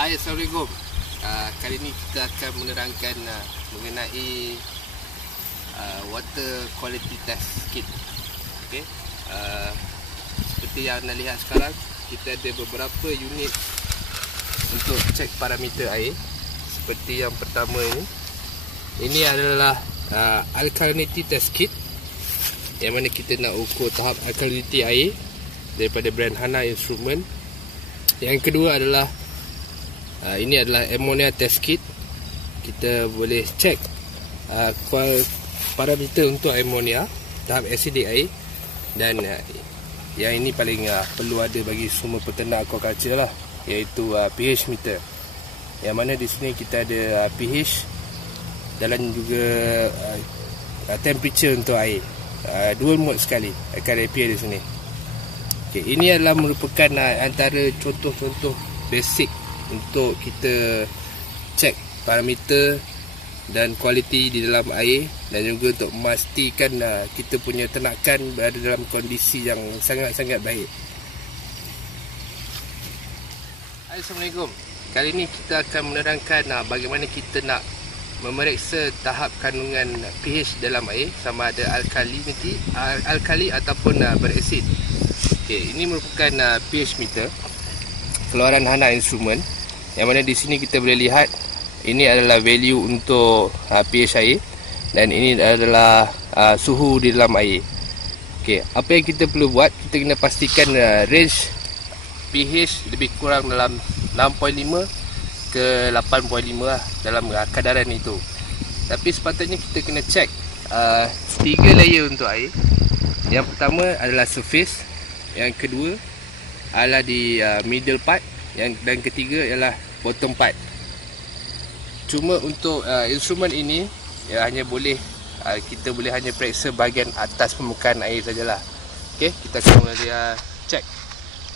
Hai, Assalamualaikum. Kali ini kita akan menerangkan mengenai water quality test kit. Okay. Seperti yang anda lihat sekarang, kita ada beberapa unit untuk cek parameter air. Seperti yang pertama ini adalah alkalinity test kit, yang mana kita nak ukur tahap alkalinity air daripada brand Hana Instrument. Yang kedua adalah ini adalah ammonia test kit. Kita boleh cek parameter untuk ammonia, tahap acidic air. Dan yang ini paling perlu ada bagi semua peternak aquaculture lah, iaitu pH meter. Yang mana di sini kita ada pH dalam juga temperature untuk air. Dual mode sekali akan appear di sini. Okay, ini adalah merupakan antara contoh-contoh basic untuk kita cek parameter dan kualiti di dalam air, dan juga untuk memastikan kita punya ternakan berada dalam kondisi yang sangat-sangat baik. Hai, Assalamualaikum. Kali ini kita akan menerangkan bagaimana kita nak memeriksa tahap kandungan pH dalam air, sama ada alkali ataupun berasid. Okay, ini merupakan pH meter keluaran Hana Instrument, yang mana di sini kita boleh lihat ini adalah value untuk pH air, dan ini adalah suhu di dalam air. Okey, apa yang kita perlu buat, kita kena pastikan range pH lebih kurang dalam 6.5 ke 8.5 lah, dalam kadaran itu. Tapi sepatutnya kita kena cek 3 layer untuk air. Yang pertama adalah surface, yang kedua adalah di middle part, dan ketiga ialah bottom part. Cuma untuk instrumen ini hanya boleh kita boleh hanya periksa bahagian atas permukaan air sajalah. Okey, kita akan mula cek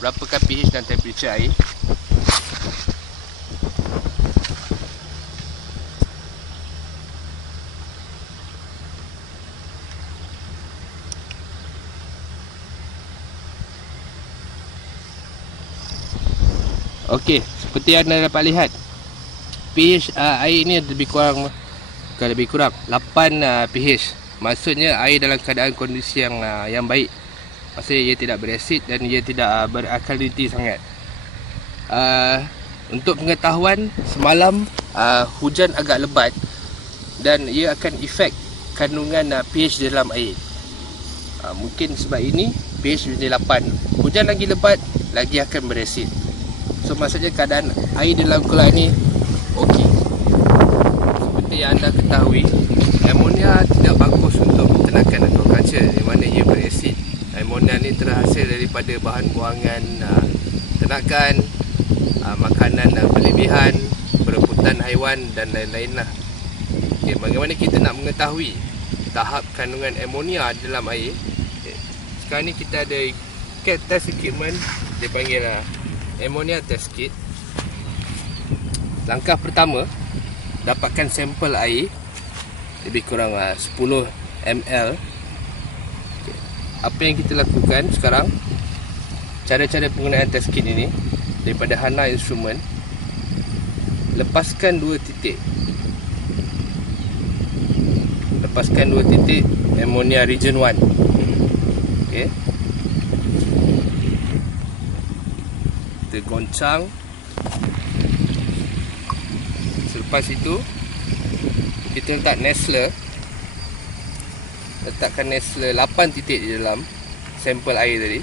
berapakah pH dan temperature air. Okey, seperti yang anda dapat lihat, pH air ini lebih kurang 8 pH. Maksudnya air dalam keadaan kondisi yang baik. Maksudnya ia tidak berasid dan ia tidak beralkalinity sangat. Untuk pengetahuan, semalam hujan agak lebat dan ia akan efek kandungan pH dalam air. Mungkin sebab ini pH menjadi 8. Hujan lagi lebat, lagi akan berasid. So maksudnya keadaan air dalam kolam ini okey. Seperti yang anda ketahui, ammonia tidak bagus untuk peternakan aquaculture, di mana ia berasid. Ammonia ni terhasil daripada bahan buangan ternakan, makanan berlebihan, perebutan haiwan dan lain-lain lah. Okay, bagaimana kita nak mengetahui tahap kandungan ammonia dalam air? Okay. Sekarang ni kita ada test equipment, dia panggil ammonia test kit. Langkah pertama, dapatkan sampel air lebih kurang 10 ml. Okay. Apa yang kita lakukan sekarang, cara-cara penggunaan test kit ini daripada Hana Instrument. Lepaskan 2 titik. Lepaskan 2 titik ammonia region 1. Okey. Kita goncang. Selepas itu kita letak Nestle. Letakkan Nestle 8 titik di dalam sampel air tadi.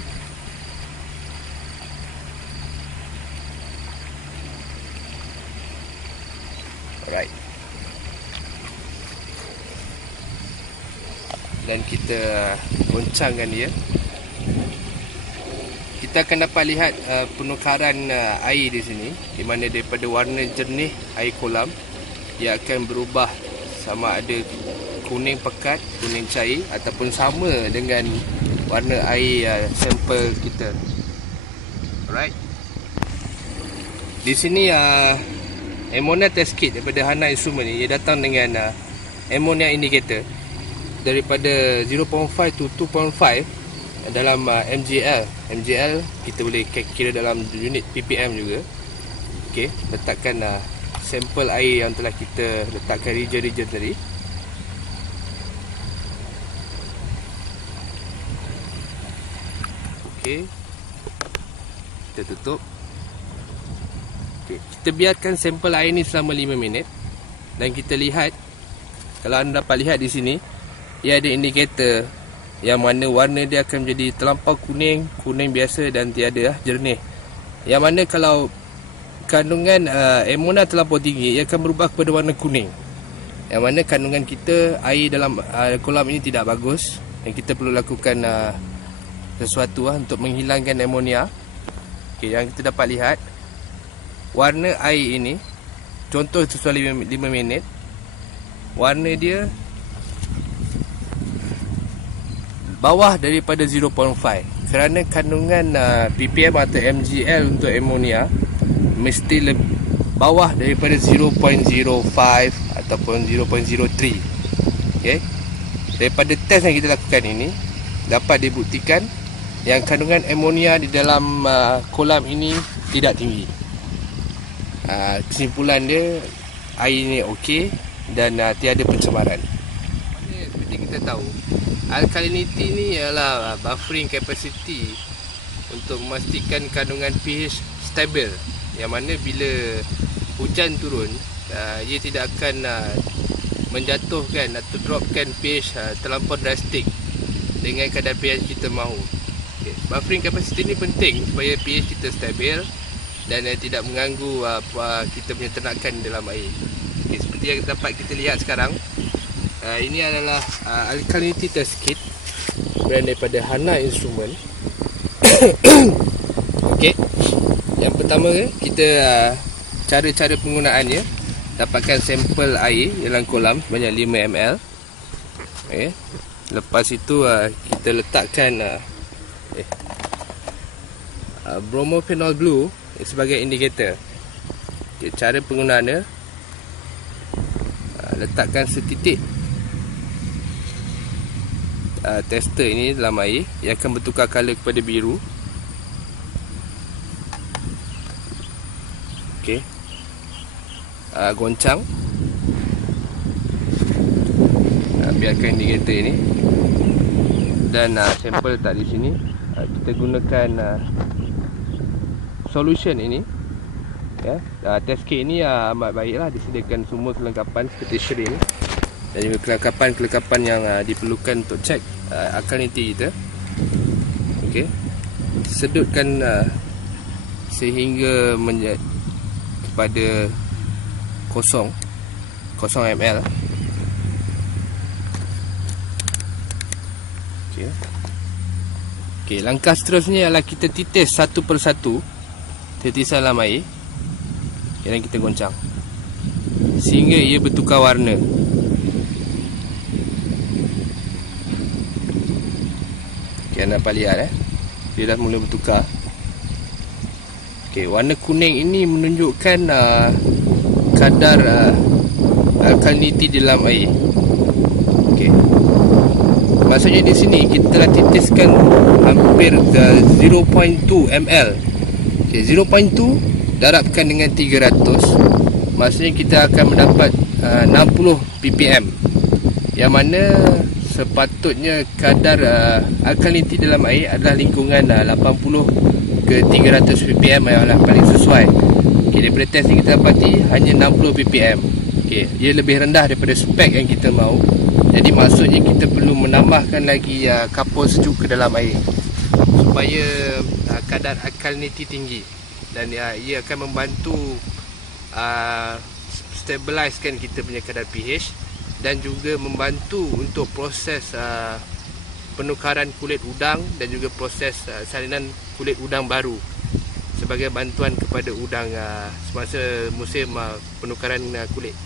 Alright. Dan kita goncangkan dia. Kita akan dapat lihat penukaran air di sini, di mana daripada warna jernih air kolam, ia akan berubah sama ada kuning pekat, kuning cair, ataupun sama dengan warna air sampel kita. Alright. Di sini ammonia test kit daripada Hana Instrument ni, ia datang dengan ammonia indicator daripada 0.5 to 2.5 dalam MGL kita boleh kira dalam unit ppm juga. Okey, letakkan sampel air yang telah kita letakkan region-region tadi. Okey, kita tutup. Okey, kita biarkan sampel air ni selama 5 minit. Dan kita lihat, kalau anda dapat lihat di sini, ia ada indikator yang mana warna dia akan menjadi terlampau kuning, kuning biasa dan tiada jernih. Yang mana kalau kandungan amonia terlampau tinggi, ia akan berubah kepada warna kuning. Yang mana kandungan kita, air dalam kolam ini tidak bagus, dan kita perlu lakukan sesuatu untuk menghilangkan amonia. Okay, yang kita dapat lihat, warna air ini, contoh sesuai 5 minit, warna dia bawah daripada 0.5, kerana kandungan ppm atau mgl untuk amonia mesti bawah daripada 0.05 ataupun 0.03. Okay? Daripada test yang kita lakukan ini, dapat dibuktikan yang kandungan amonia di dalam kolam ini tidak tinggi. Kesimpulan dia, air ini okey dan tiada pencemaran. Seperti kita tahu, alkalinity ni ialah buffering capacity untuk memastikan kandungan pH stabil, yang mana bila hujan turun, ia tidak akan menjatuhkan atau dropkan pH terlampau drastik dengan kadar pH kita mahu. Okay. Buffering capacity ni penting supaya pH kita stabil dan tidak mengganggu kita punya ternakan dalam air. Okay, seperti yang dapat kita lihat sekarang, ini adalah alkalinity test kit brand daripada Hana Instrument. Okey. Yang pertama, kita cara-cara penggunaannya, dapatkan sampel air dalam kolam sebanyak 5 ml. Okey. Lepas itu kita letakkan bromophenol blue sebagai indikator. Okay, cara penggunaannya, letakkan setitik tester ini dalam air, ia akan bertukar color kepada biru. Okey. Goncang. Biarkan indikator ini. Dan sampel letak di sini. Kita gunakan solution ini. Ya, test kit ini amat baiklah, disediakan semua kelengkapan seperti shrink dan juga kelengkapan yang diperlukan untuk cek alkalinity kita. Okey. Sedutkan sehingga kepada 0 ml. Okey. Okey, langkah seterusnya ialah kita titis satu persatu titisan dalam air. Dan kita goncang sehingga ia bertukar warna. Okay, anda dapat lihat dia dah mula bertukar. Okay, warna kuning ini menunjukkan kadar alkalinity di dalam air. Okay. Maksudnya di sini kita telah titiskan hampir 0.2 ml. Okay, 0.2 darabkan dengan 300, maksudnya kita akan mendapat 60 ppm, yang mana sepatutnya kadar alkalinity dalam air adalah lingkungan 80 ke 300 ppm yang adalah paling sesuai. Okay, daripada test yang kita dapati hanya 60 ppm. Okay, ia lebih rendah daripada spek yang kita mahu. Jadi maksudnya kita perlu menambahkan lagi kapur sejuk ke dalam air supaya kadar alkalinity tinggi. Dan ia akan membantu stabilizekan kita punya kadar pH dan juga membantu untuk proses penukaran kulit udang dan juga proses salinan kulit udang baru sebagai bantuan kepada udang semasa musim penukaran kulit.